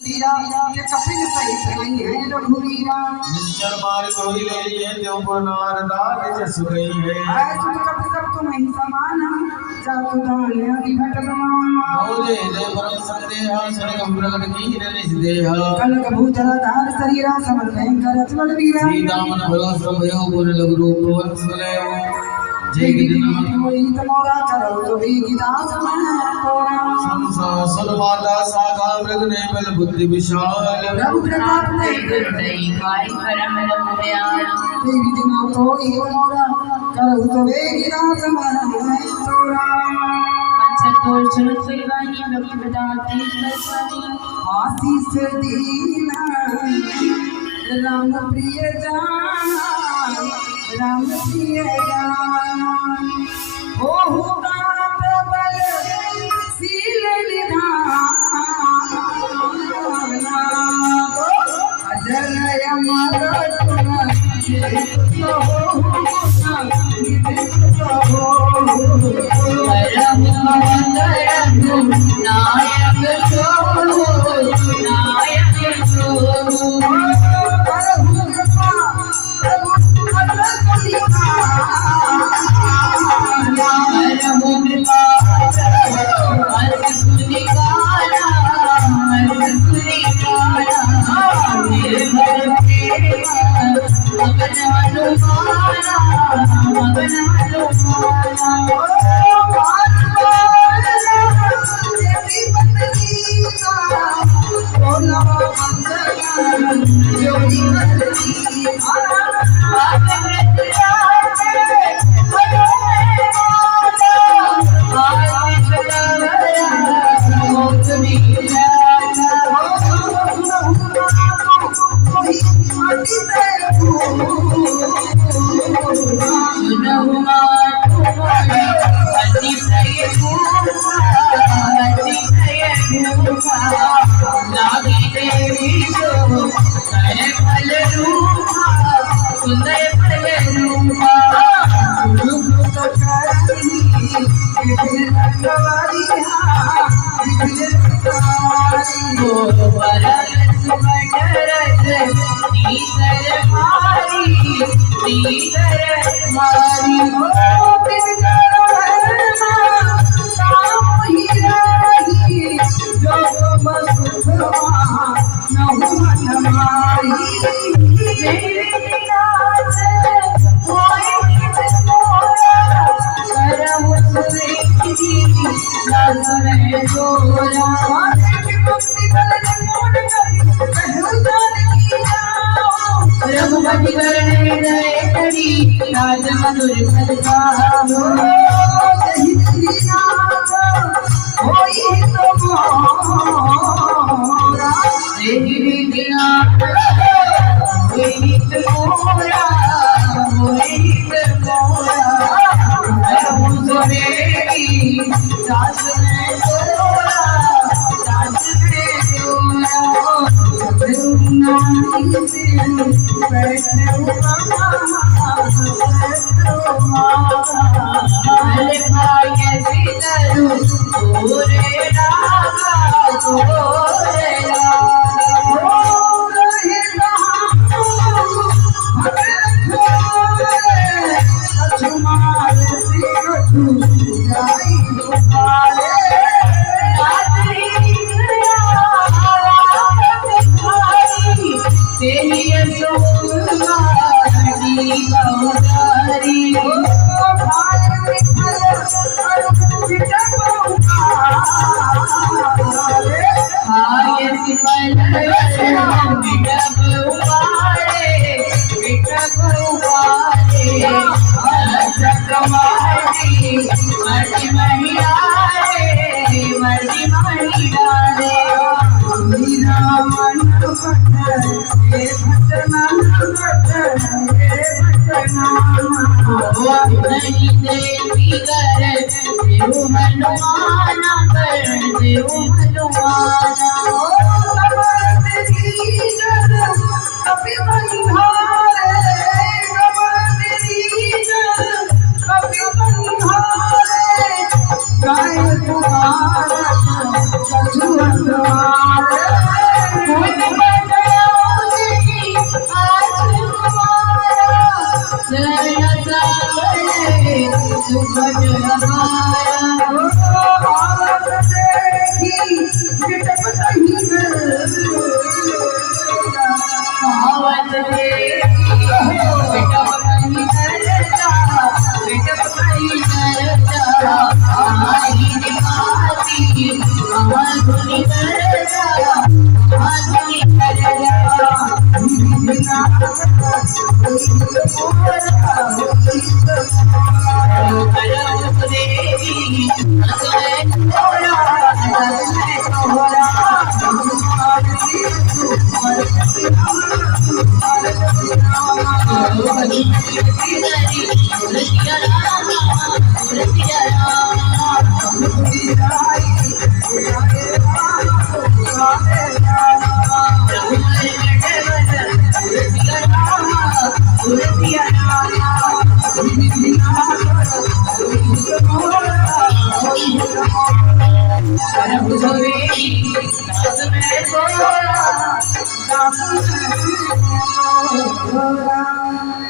वीरा के कपिल सहित गई है रघुवीरा निश्चर मार कोई ले लिए देव को नारदार जस गई है ऐसु कप सब तुम ही समान जातु दान आदि घट गमाना मोरे दे परम संदेह सनगम प्रगट की निज देह कनक भूधरा धार शरीरा समर भयंकर अचल वीरा सीतामन भरोस भयो गुण लघु रूप वंश गयो जय गिरिनाथ मोई तमोरा करो तो भी दास मैं तोरा संसार माता सागा मृग ने बल बुद्धि विशाल प्रभु प्रताप ने नहीं खाई परम लम्ब्याल देवी दिना तो ही तमोरा करो तो भी दास मैं तोरा मंचतोर चलो सुरवानी भक्त बताते बसानी आशीष दीना राम प्रिय जाना राम प्रिय जाना हो प्रबल शील निधाना अजय अमर परम मंगल नायक सो नायक सो परम कृपा असुरी काला असुरी काला निर्भर प्रेम मगन हनुमाना मगन हनुमाना रघुपति वरण हृदय राज मधुर गाय तुम्हारा Thank you.